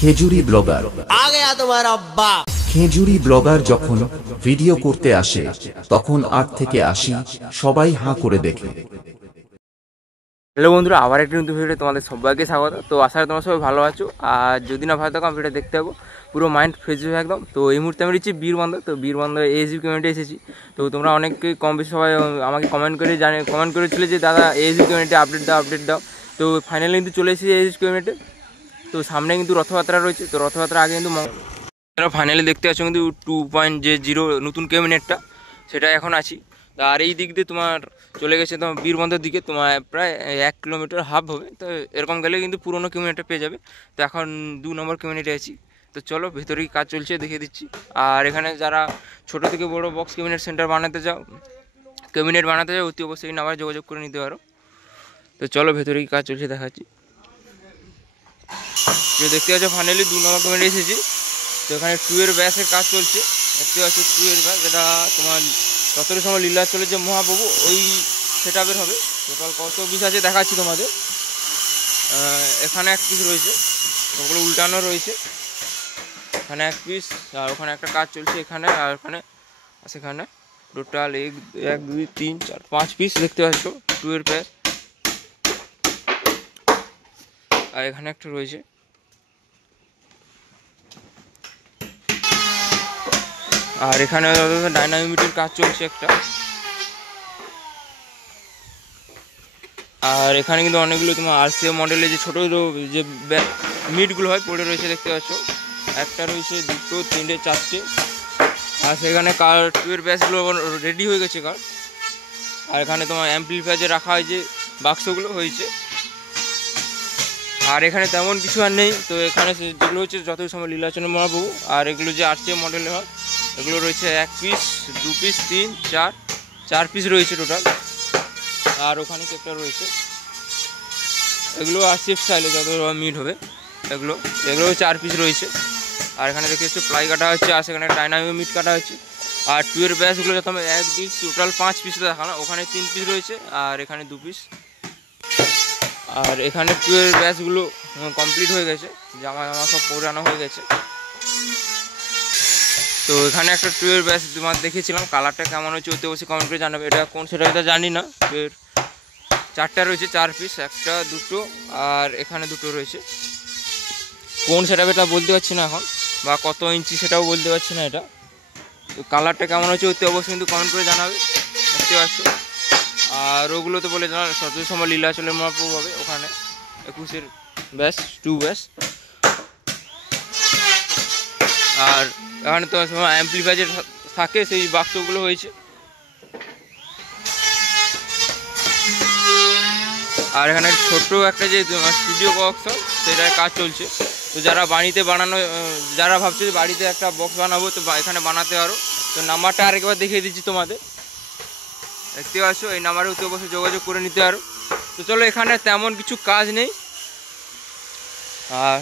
Khejuri blogger Khejuri blogger যখন video করতে আসে তখন 8 থেকে 80 সবাই হাঁ করে দেখে। হ্যালো বন্ধুরা, আবার একটা নতুন ভিডিও তোমাদের সবাইকে স্বাগত। তো আশা করি তোমরা সবাই ভালো আছো, আর যদি না ভালো থাকো ভিডিও দেখতে থাকো, পুরো মাইন্ড ফ্রেশ হয়ে একদম। তো এই মুহূর্তে আমি রয়েছি বীরবন্দর। তো বীরবন্দর এএসবি কমিউনিটি এসেছি। তো তোমরা অনেকেই কম বেশি সবাই আমাকে কমেন্ট করেছিলে যে দাদা এএসবি কমিউনিটি আপডেট দাও। তো ফাইনালি কিন্তু চলে এসেছি এএসবি কমিউনিটি। তো সামনে কিন্তু রথযাত্রা রয়েছে। তো রথযাত্রা আগে কিন্তু ফাইনালি দেখতে পাচ্ছ কিন্তু 2.0 নতুন ক্যাবিনেটটা, সেটা এখন আছি। আর এই দিক দিয়ে তোমার চলে গেছে তোমার বীরবন্দর দিকে, তোমার প্রায় 1 কিলোমিটার হাফ হবে। তো এরকম গেলে কিন্তু পুরোনো ক্যাবিনেটটা পেয়ে যাবে। তো এখন 2 নম্বর ক্যাবিনেটে আছি। তো চলো ভেতরেই কাজ চলছে, দেখিয়ে দিচ্ছি। আর এখানে যারা ছোট থেকে বড় বক্স ক্যাবিনেট সেন্টার বানাতে চাও, অতি অবশ্যই নাম্বারে যোগাযোগ করে নিতে পারো। তো চলো ভেতরেই কাজ চলছে, দেখাচ্ছি। যে দেখতে পাচ্ছ ফাইনালি 2 নম্বর ক্যাবিনেটে এসেছি। তো এখানে 2 ব্যাসের কাজ চলছে, দেখতে পাচ্ছ 2 ব্যাস, এটা তোমার 17 সময় লীলা চলেছে মহাপ্রভু, ওই সেট আপের হবে। টোটাল কত পিস আছে দেখাচ্ছি তোমাদের। এখানে 1 পিস রয়েছে, ওগুলো উল্টানো রয়েছে। এখানে 1 পিস, আর ওখানে একটা কাজ চলছে এখানে, আর ওখানে সেখানে টোটাল 1 2 3 4 5 পিস দেখতে পাচ্ছ 2 ব্যাস। আর এখানে একটা রয়েছে। আর এখানে ডাইনামিটের কাজ চলছে একটা। আর এখানে কিন্তু অনেকগুলো তোমার আরসিএম মডেলের যে ছোটো যে মিটগুলো হয় পড়ে রয়েছে, দেখতে পাচ্ছ। একটা রয়েছে, 2 3 4টে। আর সেখানে কার 2 ব্যাসগুলো রেডি হয়ে গেছে কার। আর এখানে তোমার অ্যাম্পলিফায়ার যে রাখা হয় যে বাক্সগুলো হয়েছে। আর এখানে তেমন কিছু আর নেই। তো এখানে যেগুলো হচ্ছে যত সময় লীলাচন্দ্র মহাপ্রভু, আর এগুলো যে আরসিএম মডেলের হয় এগুলো রয়েছে 1 পিস 2 পিস 3 4 পিস রয়েছে টোটাল। আর ওখানে একটা রয়েছে, এগুলো আরসিএফ স্টাইলে যত মিট হবে এগুলো 4 পিস রয়েছে। আর এখানে দেখতে হচ্ছে প্লাই কাটা হচ্ছে, আর সেখানে ডাইনামিক মিট কাটা হচ্ছে। আর 2 ব্যাসগুলো যত 1 পিস টোটাল 5 পিস দেখানো, ওখানে 3 পিস রয়েছে, আর এখানে 2 পিস। আর এখানে 2 ব্যাসগুলো কমপ্লিট হয়ে গেছে, জামা সব পরানো হয়ে গেছে। তো এখানে একটা 2 ব্যাস তোমার দেখেছিলাম, কালারটা কেমন হচ্ছে অতি অবশ্যই কমেন্ট করে জানাবে। এটা কোন সেটা এটা জানি না। 4টা রয়েছে, 4 পিস, 1টা 2টো, আর এখানে 2টো রয়েছে। কোন সেটা এটা বলতে পারছি না এখন, বা কত ইঞ্চি সেটাও বলতে পারছি না এটা। তো কালারটা কেমন হচ্ছে অতি অবশ্যই কিন্তু কমেন্ট করে জানাবে, দেখতে পাচ্ছ। আর ওগুলো তো বলে জানা 17 সময় লীলাচলের মহাপ্রভু হবে, ওখানে 21 ব্যাস 2 ব্যাস। আর এখানে তো সময় অ্যাম্পলিফায়ার যে থাকে সেই বাক্সগুলো হয়েছে। আর এখানে ছোট্ট একটা যে স্টুডিও বক্স সেটার কাজ চলছে। তো যারা যারা ভাবছে যে বাড়িতে একটা বক্স বানাবো, তো এখানে বানাতে পারো। তো নাম্বারটা আরেকবার দেখিয়ে দিচ্ছি তোমাদের, দেখতে পাচ্ছ। এই নাম্বারে অতি অবশ্যই যোগাযোগ করে নিতে পারো। তো চলো, এখানে তেমন কিছু কাজ নেই। আর